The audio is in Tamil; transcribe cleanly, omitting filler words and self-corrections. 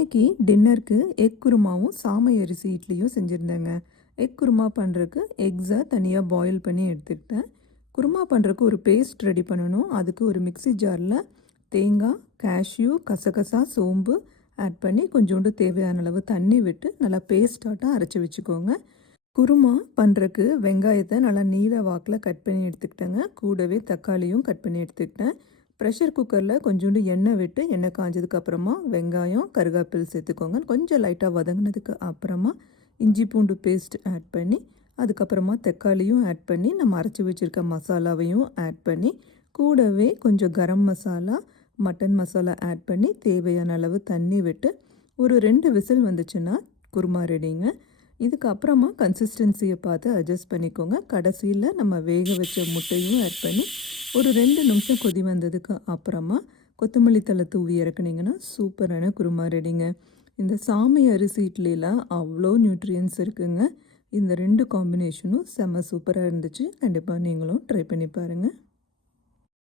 இன்னைக்கு டின்னருக்கு எக் குருமாவும் சாமை அரிசி இட்லியும் செஞ்சுருந்தேங்க. எக் குருமா பண்ணுறதுக்கு எக்ஸை தனியாக பாயில் பண்ணி எடுத்துக்கிட்டேன். குருமா பண்ணுறதுக்கு ஒரு பேஸ்ட் ரெடி பண்ணணும். அதுக்கு ஒரு மிக்ஸி ஜாரில் தேங்காய், கேஷ்யூ, கசகசா, சோம்பு ஆட் பண்ணி கொஞ்சோண்டு தேவையான அளவு தண்ணி விட்டு நல்லா பேஸ்டாட்டம் அரைச்சி வச்சுக்கோங்க. குருமா பண்ணுறதுக்கு வெங்காயத்தை நல்லா நீல வாக்கில் கட் பண்ணி எடுத்துக்கிட்டேங்க. கூடவே தக்காளியும் கட் பண்ணி எடுத்துக்கிட்டேன். ப்ரெஷர் குக்கரில் கொஞ்சோண்டு எண்ணெய் விட்டு எண்ணெய் காஞ்சதுக்கு அப்புறமா வெங்காயம், கருவேப்பிலை சேர்த்துக்கோங்க. கொஞ்சம் லைட்டாக வதங்கினதுக்கு அப்புறமா இஞ்சி பூண்டு பேஸ்ட் ஆட் பண்ணி, அதுக்கப்புறமா தக்காளியும் ஆட் பண்ணி, நம்ம அரைச்சி வச்சுருக்க மசாலாவையும் ஆட் பண்ணி, கூடவே கொஞ்சம் கரம் மசாலா, மட்டன் மசாலா ஆட் பண்ணி தேவையான அளவு தண்ணி விட்டு ஒரு 2 விசில் வந்துச்சுன்னா குருமா ரெடிங்க. இதுக்கப்புறமா கன்சிஸ்டன்சியை பார்த்து அட்ஜஸ்ட் பண்ணிக்கோங்க. கடைசியில் நம்ம வேக வச்ச முட்டையும் ஆட் பண்ணி ஒரு 2 நிமிஷம் கொதி வந்ததுக்கு அப்புறமா கொத்தமல்லி தழை தூவி இறக்குனீங்கன்னா சூப்பரான குருமா ரெடிங்க. இந்த சாமை அரிசி இட்லியில் அவ்வளோ நியூட்ரியன்ஸ் இருக்குங்க. இந்த 2 காம்பினேஷனும் செம்ம சூப்பராக இருந்துச்சு. கண்டிப்பாக நீங்களும் ட்ரை பண்ணி பாருங்கள்.